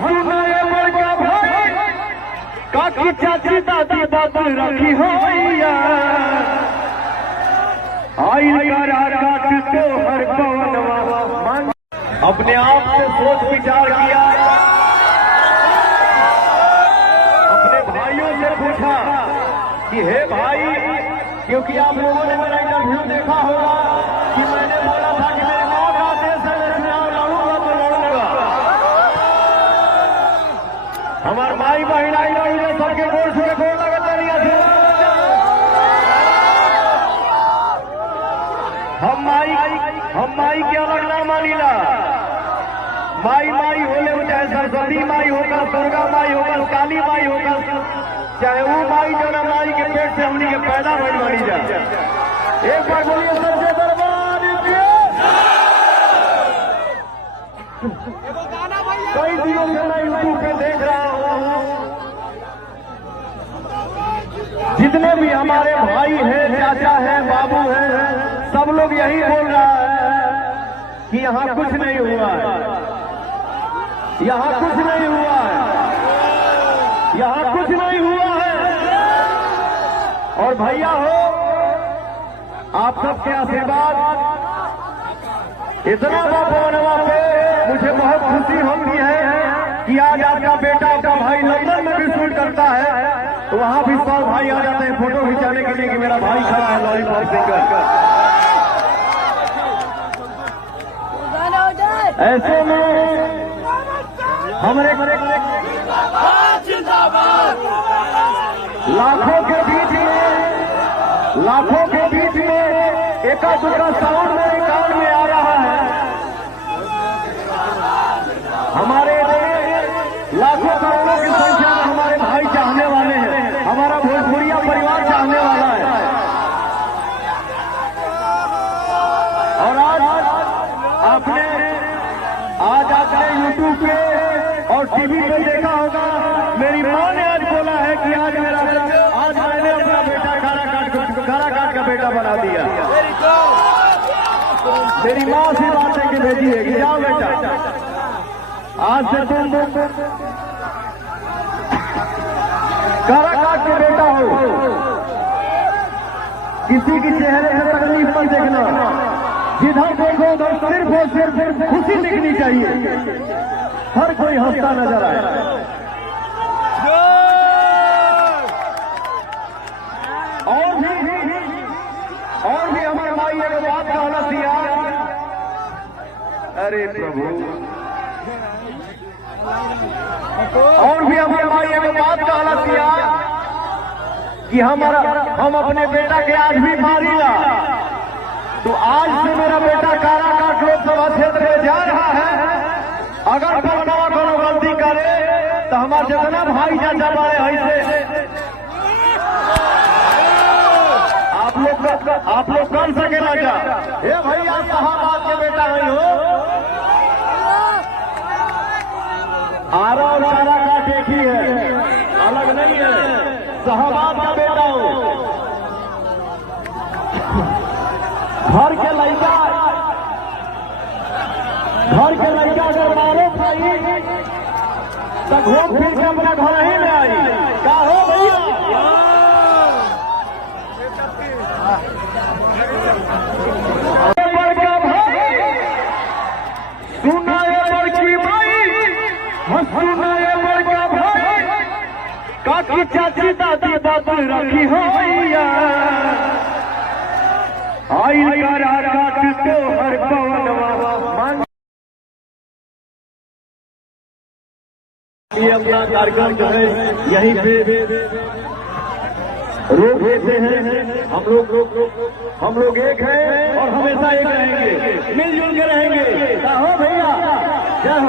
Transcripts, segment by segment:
हंसुनाए बड़का भाई काकी चाची दादी बात रखी हो आई काट तो हर पवनवा अपने आप से सोच विचार किया, अपने भाइयों से पूछा कि हे भाई, क्योंकि आप लोगों ने मेरा इंटरव्यू देखा होगा कि मैंने बोला था कि मेरे मौत आते से मैं चुनाव लड़ूंगा तो लड़ूंगा। हमारे भाई बहन आई लड़ूंगे सबके गोल छुके गोल लगता नहीं है। हम माई के अलग ना मानीला। माई माई होले चाहे सरस्वती माई होगा, दुर्गा माई होगा, काली माई होगा, चाहे वो माई जो ना माई के पेट से हमनी के पैदा बन मानी जा। एक बार बोलिए सबसे दरबार कई दिनों से मैं यूट्यूब पे देख रहा हूँ, जितने भी हमारे भाई हैं, चाचा हैं, बाबू हैं, सब लोग यही बोल रहा है कि यहाँ कुछ नहीं हुआ है, यहाँ कुछ नहीं हुआ है, यहाँ कुछ नहीं हुआ है। और भैया हो, आप सबके आशीर्वाद इतना बाबा पे मुझे बहुत खुशी होती है कि आज आपका बेटा, आपका भाई लंदन में भी शूट करता है, तो वहां भी सब भाई आ जाते हैं फोटो खिंचाने के लिए कि मेरा भाई खड़ा है लॉलीपॉप सिंगर। ऐसे में हमारे लाखों के बीच में एका दूसरा साउंड मेरे कान में आ रहा है। हमारे लाखों करोड़ों की संख्या में हमारे भाई चाहने वाले हैं, हमारा भोजपुरिया परिवार चाहने वाला है। और आपने यूट्यूब पे और टीवी पे देखा होगा, मेरी माँ ने आज बोला है कि आज मैंने अपना बेटा काराकाट का बेटा बना दिया। मेरी माँ से बात है कि भेजी है कि जाओ बेटा, आज से तुम काराकाट के बेटा हो। किसी के चेहरे में तकलीफ मत देखना, जिधर देखो उधर सिर्फ और सिर्फ खुशी दिखनी चाहिए, हर कोई हंसता नजर आए। और भी हमारे भाई ने बात कहना दिया, अरे प्रभु, और भी हमारे भाई ने बात कहना दिया कि हम अपने बेटा के आज भी मारेगा। तो आज से मेरा बेटा काराकाट लोकसभा क्षेत्र में जा रहा है। अगर पलटवा कोनो गलती करे तो हमारे जितना भाई चाचा बारे ऐसे आप लोग कर सके ना क्या? हे भैया, साहबाद के बेटा नहीं हो, आरा और काराकाट एक ही है, अलग नहीं है। साहबाद का बेटा हो, घर के लड़का अगर मारो भाई तो घूम फिर के अपना घर ही में आई। क्या हो भैया? बड़का भाई सुनाए बड़की भाई, सुनाए बड़का भाई काकी चाची दादी बात रखी हो आई काट तो हर पवनवा। ये अपना कार्यक्रम जो है यहीं पे रोक देते हैं। हम लोग एक हैं और हमेशा एक रहेंगे, मिलजुल के रहेंगे। क्या हो भैया? क्या हो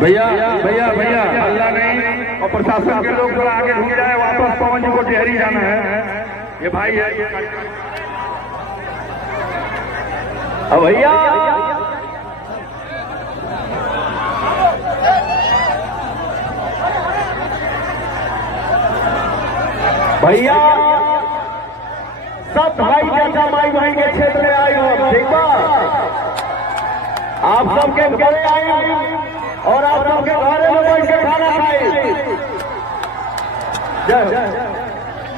भैया अल्लाह नहीं, और प्रशासन के लोग थोड़ा आगे घूम जाए, वापस पवन जी को डेहरी जाना है। ये भाई है भैया, भैया सब भाई चाचा माई बहन के क्षेत्र में आए हो, ठीक बा? आप सबके घरे आए के घरे में बैठ के खाना खाई। जय